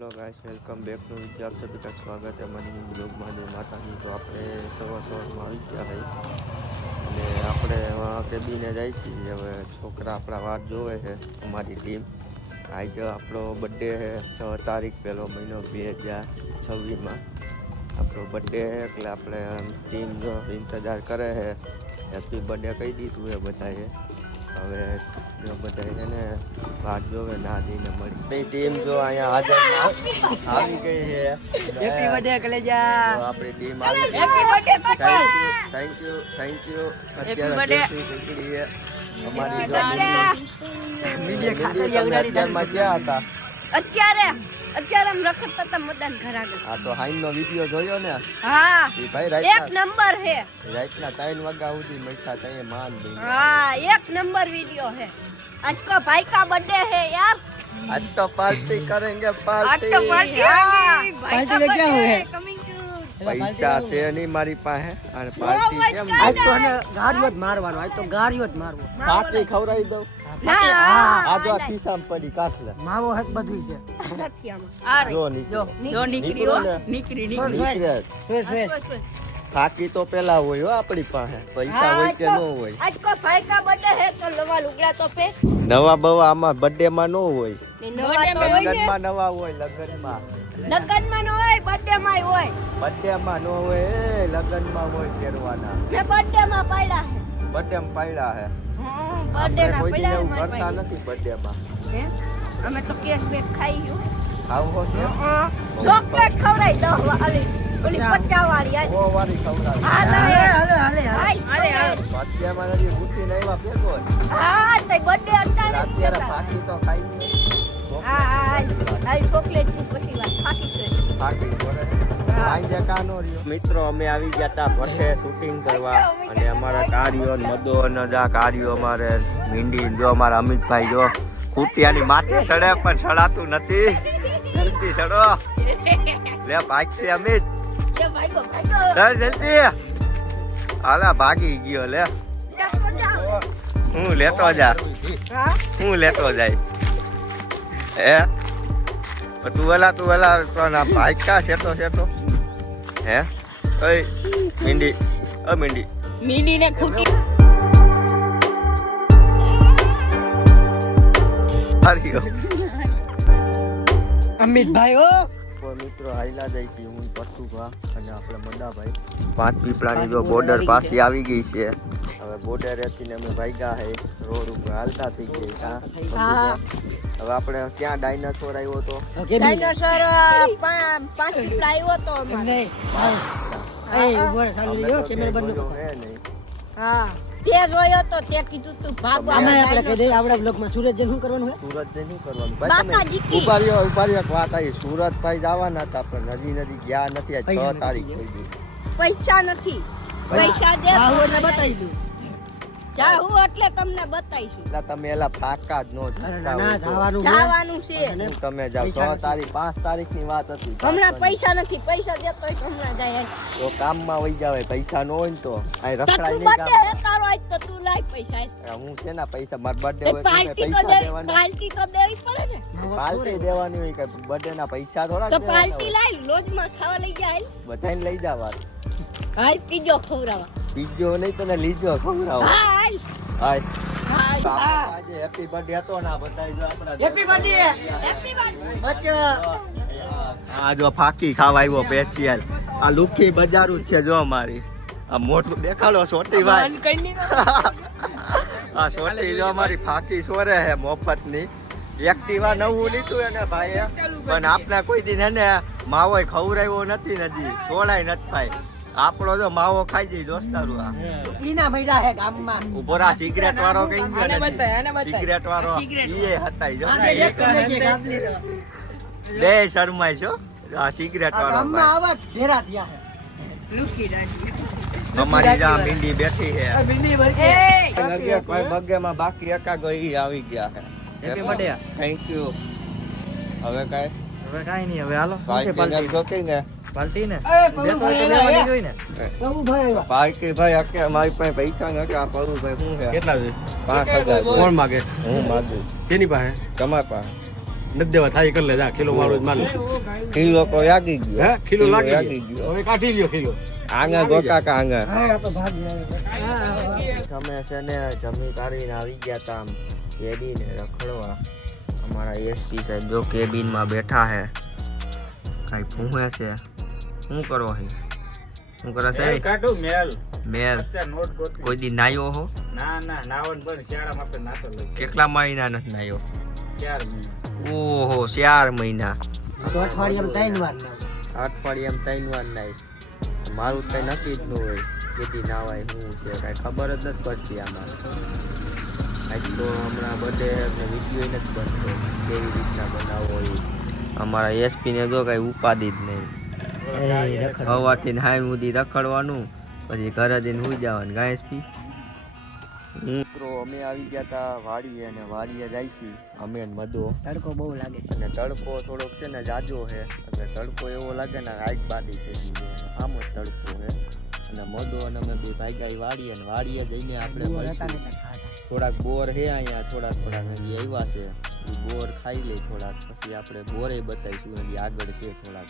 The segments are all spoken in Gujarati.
Hello guys, welcome back to વિદ્યાર્થ આપ સભી का સ્વાગત है મારી બ્લોગમાં જય માતાજી. તો આપણે સવાર સવારમાં આવી ગયા ભાઈ. અને આપણે એમાં કેબીને જાય છીએ. હવે છોકરા આપણા વાટ જોવે છે, અમારી ટીમ. આજે આપણો બર્થડે છે, છ તારીખ પહેલો મહિનો બે હજાર છવ્વીસમાં. આપણો બર્થડે છે, એટલે આપણે ટીમ જો ઇંતજાર કરે છે. હેપી બર્થડે કહી દીધું છે બધાએ. હવે બધા ને વાટ જોવે ના જઈને મળી. તે ટીમ જો અહીંયા હાજર આવી ગઈ છે. હેપી બર્થડે કલેજા. આપણી ટીમ આવી ગઈ. Happy birthday thank you thank you thank you happy જેસી અમારી જો મીડિયા હતા? અત્યારે. અત્યારે આમ રખડતા હતા મદાન ઘર આગળ. તો હાઈન નો વિડિયો જોયો ને? હા. ભાઈ રાઈટ એક નંબર હે. રાઈટ ના 3 વાગ્યા સુધી મૈઠા તઈએ માન દે હા એક નંબર વિડિયો હે. આજ કો ભાઈ કા બર્થડે હે યાર. આજ તો પાર્ટી કરેંગે પાર્ટી આજ તો પાર્ટી. પાર્ટી મે ક્યા હુએ કમિંગ પૈસા છે નહીં મારી પાસે. અને પાર્ટી કેમ આજ તો ગારિયો જ મારવાનો આજ તો ગારિયો જ મારવો પાર્ટી ખવરાઈ દઉં. આ તો પેલા હોય હો આપણી પાસે. પૈસા હોય કે ન હોય. નવા લુગડા તો બવા આમાં બર્થડે માં ન હોય. લગનમાં નવા હોય લગનમાં લગનમાં હોય બર્થડે માં હોય બર્થડે માં ન હોય લગનમાં હોય પહેરવાના. મે બર્થડે માં પાડ્યા હે. બર્થડે માં પાડ્યા હે. દી કરતા નથી બર્થડે માં. અમે તો કેક બેક ખાઈ ગયું. ખાવું કે ચોકલેટ ખવડાવી દહ વાળી ઓલી વાળી આજ. ઓ ખવડાવે. હાલે, હાલે હાલે નથી ભેગો હા તો બર્થડે અત્યારે તારો. તો ખાઈ. હા હા ચોકલેટ પછી વાત. થાકી છે. મિત્રો અમે આવી ગયા હતા ભઠે શૂટિંગ કરવા અને અમારા કાર્યો મદો અને જા કાર્યો અમારે મીંડી જો અમારા અમિતભાઈ જો કુટિયાની માથે સડે પણ સડાતું નથી. જલ્દી સડો. લે ભાગશે અમિત. સર. જલ્દી. હાલા ભાગી ગયો લે. હું લેતો જા. હું? લેતો જાય. હે? તું વેલા તું વેલા તો ના ભાઈ કા શેતો શેતો હે? ઓય મીંડી. ઓ મીંડી. મીંડી ને ખૂટી હાર્યો અમિતભાઈ ઓ મિત્રો હાઈલા જાય છે હું પટુભા અને આપણે મદાભાઈ પાંચ પીપળાની જો બોર્ડર પાસે આવી ગઈ છે. હવે બોર્ડર હતી અમે ભાગ્યા છે રોડ ઉપર હાલતા થઈ ગઈ હા. હવે આપણે ક્યાં ડાયનાસોર આવ્યો હતો ડાયનોસોર પાંચ આવ્યો તો અમારે. એ ઊભો રહે ચાલુ અમે રહ્યો તો કેમેરા ક્યાંય બંધ જોયો હે નહીં. હા. તે જોયો તો તે કીધું તું ભાગવા આમાં આપણે કહી દઈએ આપણા બ્લોગમાં સુરત જઈને શું કરવાનું હોય સુરત જઈને શું કરવાનું? ભાઈ તમે કી. ઊભા રહ્યો ઊભા રહ્યો એક વાત આવી. સુરત ભાઈ જવાના હતા પણ નદી નદી ગયા નથી આ છ તારીખ પૈસા નથી. પૈસા દે આવું એટલે બતાવીશું જાહુ એટલે તમને બતાવીશું. એટલે તમે એલા ફાકા જ નો ના જવાનું જવાનું છે. તમે જાઓ પૈસા તારીખ પાંચ તારીખની વાત હતી. હમણાં પૈસા નથી પૈસા દેતો તો હમણાં જાય તો કામમાં વહી જાવે પૈસા નો હોય તો. આ તો રખડાય તું નહીં કામ. હે તારો આજ તો તું લાય પૈસા હું છે ને પૈસા માર બર્થડે હોય પાર્ટી તો દે પાર્ટી તો દેવી પડે ને. પાર્ટી દેવાની હોય કે બર્થડે ના પૈસા થોડા તો પાર્ટી લાય લોજમાં ખાવા લઈ જાય. બધાને લઈ જવા. હાલ પીજો નહીં તને લીજો ખવડાવો. હાલ હાય. હાલ આજે હેપી બર્થડે હતો ને આ બધાય આપણા હેપી બર્થડે હેપી બર્થડે બચ્ચા. આ જો ફાકી ખાવા આવ્યો સ્પેશિયલ આ લુખી બજારું જ છે જો અમારી. આ મોટું દેખાડો સોટી ભાઈ. આ સોટી જો અમારી ફાકી સોરે હે મોફતની. એક્ટિવા નવું લીધું એને ભાઈ પણ આપને કોઈ દિન એને માવો ખવડાવ્યો નથી નજી સોળાય નથી ભાઈ. આપણો જો માવો ખાઈ જઈ દોસ્તારું આ ઈના ભઈડા હે ગામમાં. ઊભો રા સિગરેટ વાળો કઈ ગયો બતાય, આને બતાય. સિગરેટ વાળો ઈએ હતાઈ જો. બે શરમાય છો? આ સિગરેટ વાળો ગામમાં આવા ઢેરા થયા અમારી જા ભીંડી બેઠી છે છે ભરકે લગે કોઈ બગેમાં બાકી એકા ગઈ આવી ગયા. થેન્ક યુ હવે કાઈ? હવે કાંઈ નહીં હવે હાલો. ને પાર્ટી ને? લેવાની આવ્યા. ને. ભાઈ આવ્યા. ભાઈ અકે મારી પાસે પૈસા નથી આ પડું ભાઈ શું છે? કેટલા છે? પાંચ હજાર. કોણ માગે? હું માગું. કેની પાસે? તમારી પાસે. નથી દેવા થાય કરી લે જા કિલો મારું માલ કિલો તો યાગી હે? કિલો લાગી ગયો. ગયો. હવે કાઢી લ્યો કિલો આંગા ગોકા કા આંગા. હા તો ભાગી અમે છે ને જમી કાઢીને આવી ગયા તા કેબીને રખડવા. અમારા એસપી સાહેબ જો કેબિનમાં બેઠા હે. કાંઈ પૂહે છે. શું કરો હે? શું કરો છે કાઢું મેલ. મેલ. કોઈ દી નાયો હો? ના ના નાવન પણ શિયાળામાં આપણે નાતો લઈ કેટલા મહિના નથી નાયો? ચાર મહિના. ઓહો ચાર મહિના. તો અઠવાડિયામાં ત્રણ વાર અઠવાડિયામાં ત્રણ વાર નાય. મારું કઈ નક્કી જ ન હોય કેદી નાવાય હું છે કાંઈ ખબર જ નથી પડતી આમાં. આજ તો હમણાં બધે વીડિયો નથી બનતો કેવી રીતના બનાવવો એ. અમારા એસપી ને જો કાંઈ ઉપાધિ જ નહીં. હવાથી હાઈ સુધી રખડવાનું પછી ઘરે જઈને સુઈ જવાનું ગાયસ પી મિત્રો અમે આવી ગયા હતા વાડીએ અને વાડીએ જાય છે અમે મધો. તડકો બહુ લાગે અને તડકો થોડોક છે ને જાજો છે એટલે તડકો એવો લાગે ને આગ બાડી છે. આમ જ તડકો છે અને મધો અને અમે બે ભાગ્યા વાડીએ અને વાડીએ જઈને આપણે મળીશું. થોડાક બોર હે અહીંયા થોડાક થોડાક હજી આવ્યા છે. બોર ખાઈ લઈ થોડાક પછી આપણે બોરે બતાવીશું હજી આગળ છે થોડાક.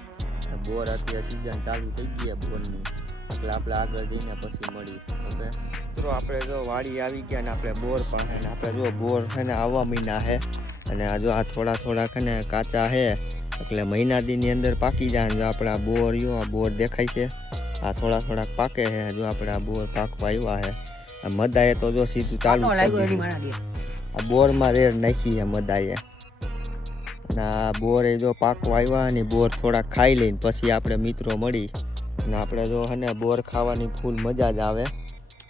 બોર અત્યારે સિઝન ચાલુ થઈ ગયા બોરની. એટલે આપણે આગળ જઈને પછી મળી ઓકે? મિત્રો આપણે જો વાડી આવી ગયા ને આપણે બોર પણ ને આપણે જો બોર છે ને આવવા મહિના છે. અને આ જો આ થોડા થોડાક છે ને કાચા છે. એટલે મહિના દીની અંદર પાકી જાય ને જો આપણે આ બોર યો આ બોર દેખાય છે. આ થોડા થોડાક પાકે છે જો આપણે આ બોર પાકવા આવ્યા આ મદાએ તો જો સીધું ચાલુ આ બોરમાં રેડ નાખી છે મદાએ. અને આ બોર એ જો પાકવા આવ્યા અને બોર થોડાક ખાઈ લઈને પછી આપણે મિત્રો મળી. અને આપણે જો હે ને બોર ખાવાની ફૂલ મજા જ આવે.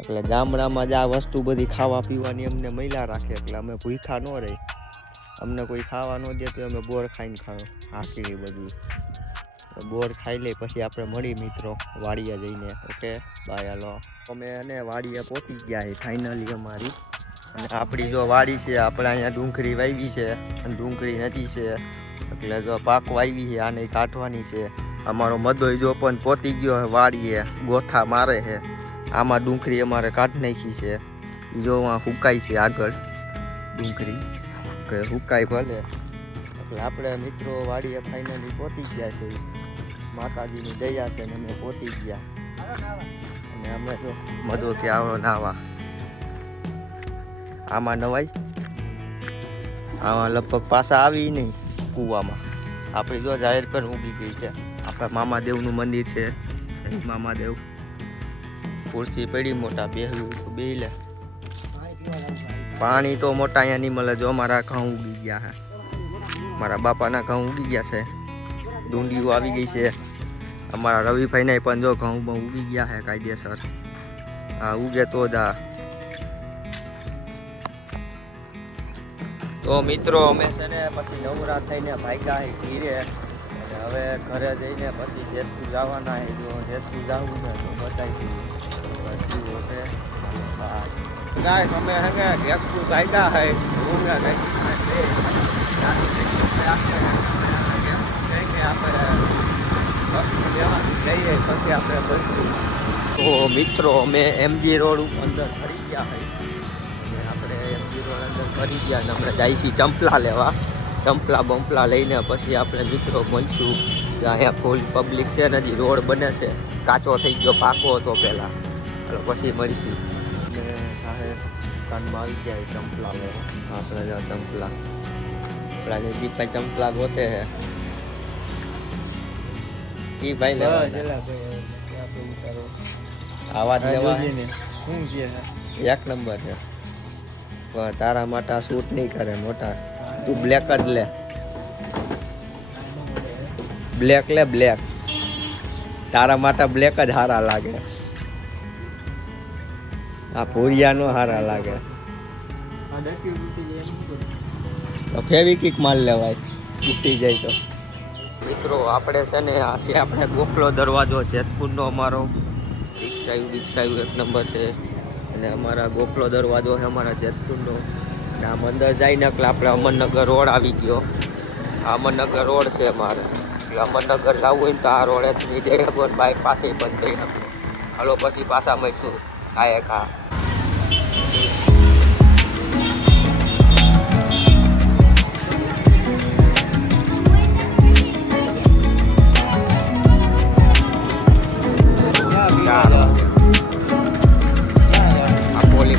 એટલે ગામડામાં જ આ વસ્તુ બધી ખાવા પીવાની અમને મહિલા રાખે, એટલે અમે ભૂખા ન રહી અમને કોઈ ખાવા ન દે તો અમે બોર ખાઈને ખાવ. હાકીની બધું. બોર ખાઈ લઈ પછી આપણે મળી મિત્રો વાડિયા જઈને. ઓકે, બાય, હાલો. અમે અને વાડીએ પહોંચી ગયા છે ફાઇનલી અમારી. અને આપણી જો વાડી છે, આપણે અહીંયા ડુંગળી વાવી છે, અને ડુંગળી નથી છે. એટલે જો પાક વાવી છે, આને કાઢવાની છે. અમારો મદોય જો પણ પોતી ગયો હોય વાડીએ ગોથા મારે છે આમાં ડુંગળી અમારે કાઢી નાખી છે. ઈ જો હુકાય છે આગળ ડુંગળી કે હુકાય ભલે. એટલે આપણે મિત્રો વાડીએ ફાઇનલી પહોંચી ગયા છે. માતાજીની દયા છે ને અમે પહોંચી ગયા. અને અમે તો મધો કે આવો નાવા આમાં નવાય આમાં લગભગ પાછા આવી નહીં કૂવામાં. આપણી જો જાહેર પણ ઊગી ગઈ છે. આપણા મામાદેવનું મંદિર છે. મામાદેવ. ખુરશી પડી મોટા બેહ્યું તો બે લે. પાણી તો મોટા અહીંયા નહીં મળે, જો મારા ઘઉં ઉગી ગયા છે. મારા બાપાના ઘઉં ઉગી ગયા છે. ડુંડીઓ આવી ગઈ છે. અમારા રવિભાઈને પણ જો ઘઉં બહુ ઉગી ગયા છે કાયદેસર. હા ઉગે તો જ આ. તો મિત્રો, અમે છે ને પછી નવરા થઈને ભાગ્યા છે ઘીરે. હવે ઘરે જઈને પછી જેતપુર જવાના છે જો જેતપુર જવું ને તો બતાવીશું પછી ઓકે? ગાય તમે હે કે જેતપુર ભાગ્યા છે રૂમે જઈએ પછી આપણે તો મિત્રો અમે એમજી રોડ ઉપર અંદર ફરી ગયા હોય અને આપણે એમજી રોડ અંદર ફરી ગયા અને આપણે જાય છીએ ચંપલા લેવા. ચંપલા બંપલા લઈને પછી આપણે મિત્રો મળશું. અહીંયા ફૂલ પબ્લિક છે ને હજી રોડ બને છે. કાચો થઈ ગયો પાકો હતો પહેલાં. એટલે પછી મળશું. દુકાનમાં આવી ગયા ચંપલા લેવા. આપણે ચંપલા. આપણા જે દીપભાઈ ચંપલા ગોતે છે. ઈ ભાઈ લેવા આવા જ લેવા. હે. શું કે એક નંબર છે. તારા માટે શૂટ નહીં કરે મોટા. તું બ્લેક જ લે. બ્લેક લે બ્લેક તારા માટે બ્લેક જ સારા લાગે. આ ભૂરિયા નો સારા લાગે ફેવિકિક માલ લેવાય. તૂટી જાય તો. મિત્રો, આપણે છે ને, આ છે આપણે ગોખલો દરવાજો જેતપુરનો અમારો. રિક્ષાયું રિક્ષાયું એક નંબર છે. અને અમારા ગોખલો દરવાજો છે અમારા જેતપુરનો. અને આમ અંદર જઈને એટલે આપણે અમરનગર રોડ આવી ગયો. અમરનગર રોડ છે અમારે. એટલે અમરનગર જવું હોય ને તો આ રોડે જઈ શકો બાઇક પાસે પણ જઈ શકો હાલો, પછી પાછા મળીશું. કાંઈ કા.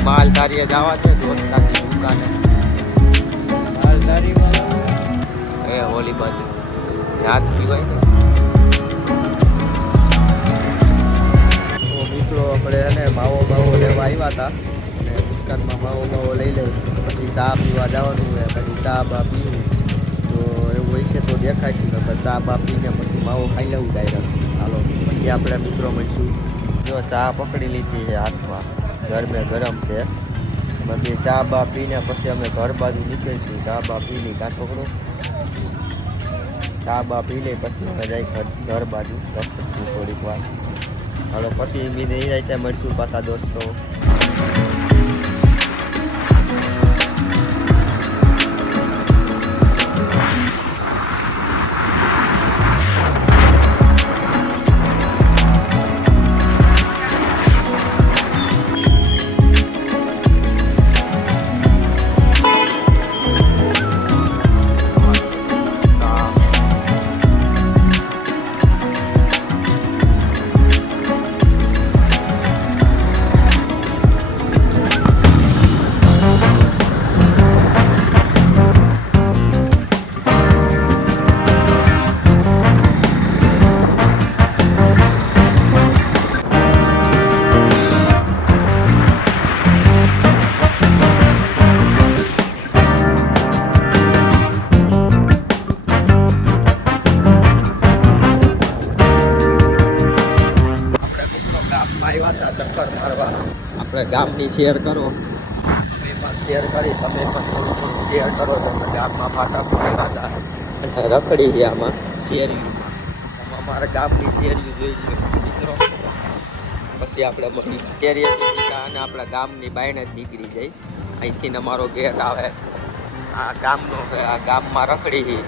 કે જવા છે દોસ્તાની દુકાને એ હોલી બાજુ. યાદ પીવાય ને. મિત્રો આપણે એને માવો માવો લેવા આવ્યા હતા. અને દુકાનમાં માવો માવો લઈ લઉં પછી ચા પીવા જવાનું હોય પછી ચા બા પીવું. તો એવું હોય છે તો દેખાય છે ચા બા પીને પછી માવો ખાઈ લેવું ડાયરેક્ટ. હાલો, પછી આપણે મિત્રો મળીશું. જો ચા પકડી લીધી છે હાથમાં. ગરમે ગરમ છે. અમે બે ચા બા પીને પછી અમે ઘર બાજુ નીકળીશું. ચા બા પી લઈ કાં છોકરો ચા બા પી લઈ પછી અમે જાય ઘર બાજુ. થોડીક વાર. હાલો, પછી બી નહીં જાય ત્યાં મળશું પાછા દોસ્તો. આપણે ગામની શેર કરો. પણ શેર કરી તમે પણ થોડું થોડું શેર કરો તમે ગામમાં ફાટા પડેલા હતા. અને રખડી છે આમાં શેરિયું અમારા ગામની શેરિયું જોઈ છે મિત્રો. પછી આપણે મળી અને આપણા ગામની બાયણે જ નીકળી જાય અહીંથી અમારો ગેટ આવે. આ ગામનો આ ગામમાં રખડી છે.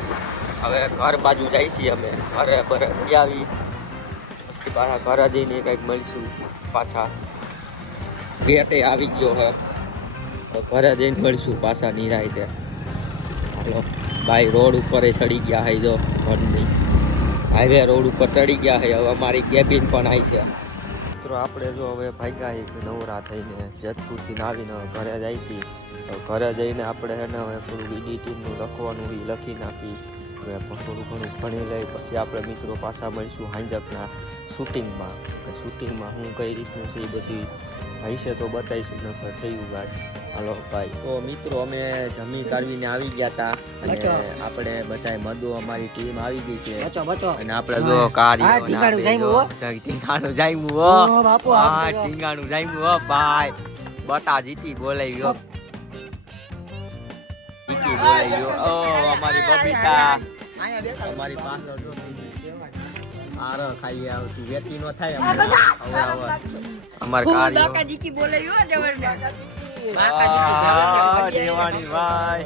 હવે ઘર બાજુ જાય છીએ અમે. ઘરે ઘરે આવી. પછી પાછા ઘરે જઈને કંઈક મળીશું પાછા. ગેટે આવી ગયો હે તો ઘરે જઈને મળીશું પાછા નિરાયતે. હાલો, ભાઈ રોડ ઉપર ચડી ગયા હે જો, ઘરની. હાઈવે રોડ ઉપર ચડી ગયા હે, હવે અમારી કેબિન પણ આવી છે. મિત્રો, આપણે જો હવે ભાગ્યા નવરા થઈને જેતપુરથી આવીને ઘરે છીએ. તો ઘરે જઈને આપણે એને હવે થોડું એડિટિંગનું લખવાનું એ લખી નાખી. હવે થોડું ઘણું ભણી લઈ, પછી આપણે મિત્રો પાછા મળીશું હાંજકના શૂટિંગમાં શૂટિંગમાં હું કઈ રીતનું છે એ બધી હશે તો બતાવીશું. નકર થયું વાત. હાલો ભાઈ. તો મિત્રો અમે જમી કાઢવીને આવી ગયા હતા અને. આપણે બધાય મધુ અમારી ટીમ આવી ગઈ છે. બચો બચો. અને આપણે જો કાર ટીંગાણું જામ્યું હો. બાપુ હા ટીંગાણું જામ્યું હો ભાઈ. બટા જીતી બોલાવ્યો જીતી બોલાવ્યો. ઓ અમારી બબીતા. અમારી પાછળ જો આરો ખાઈએ આવતું વેતી નો થાય અમાર કાર્ય. બાકાજી કી બોલે યો જબરદસ્ત આ, દેવાણી ભાઈ.